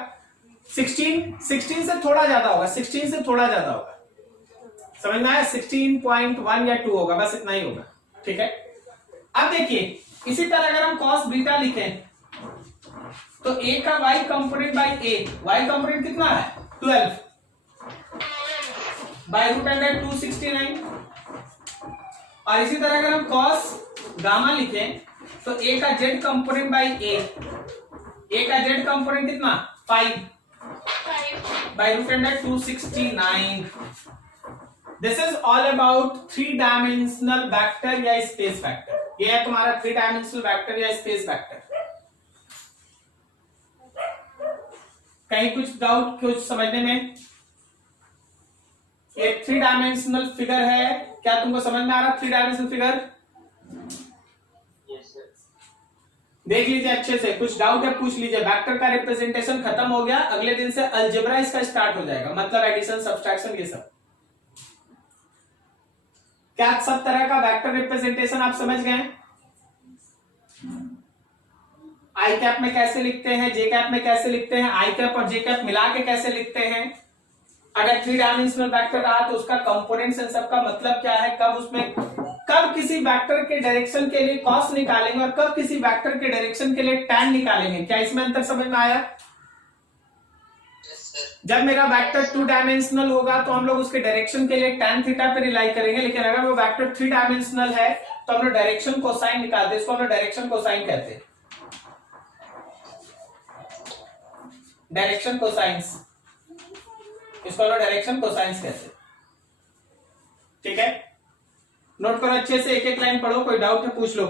16 से थोड़ा ज्यादा होगा, 16 से थोड़ा ज्यादा होगा, समझ में आया? 16.1 या 2 होगा, बस इतना ही होगा। ठीक है, अब देखिए इसी तरह अगर हम cos बीटा लिखें तो a का y component by a, y component कितना है? 12 बाय रूट अंडर 269। और इसी तरह अगर हम cos गामा लिखें तो a का z कंपोनेंट बाय a का z कंपोनेंट कितना? 5 by root under 269। This is all about 3 dimensional vector या स्पेस वेक्टर। ये है तुम्हारा 3 डायमेंशनल वेक्टर या स्पेस वेक्टर। कहीं कुछ डाउट कुछ समझने में? ये 3 डायमेंशनल फिगर है, क्या तुमको समझ में आ रहा? 3 डायमेंशनल फिगर देख लीजिए अच्छे से, कुछ डाउट है पूछ लीजिए। वेक्टर का रिप्रेजेंटेशन खत्म हो गया, अगले दिन से अलजेब्रा इसका स्टार्ट हो जाएगा, मतलब एडिशन सब्सट्रैक्शन ये सब। क्या सब तरह का वेक्टर रिप्रेजेंटेशन आप समझ गए? आई कैप में कैसे लिखते हैं, जे कैप में कैसे लिखते हैं, आई कैप और जे कैप मिला के कैसे लिखते हैं, अगर 3 डायमेंशनल वेक्टर रहा तो उसका कंपोनेंट्स एंड सबका मतलब क्या है, कब किसी वेक्टर के डायरेक्शन के लिए कॉस निकालेंगे और कब किसी वेक्टर के डायरेक्शन के लिए टैन निकालेंगे। क्या इसमें अंतर समझ में आया? जब मेरा वेक्टर 2 डायमेंशनल होगा तो हम लोग उसके डायरेक्शन के लिए tan थीटा पे रिलाई करेंगे, लेकिन अगर वो वेक्टर 3 डायमेंशनल है तो हम लोग डायरेक्शन कोसाइन निकालते हैं, इसको हम लोग डायरेक्शन कोसाइन कहते हैं, डायरेक्शन कोसाइंस, इसको हम लोग डायरेक्शन कोसाइंस कहते हैं। ठीक है, नोट करो अच्छे से, एक एक लाइन पढ़ो, कोई डाउट है पूछ लो।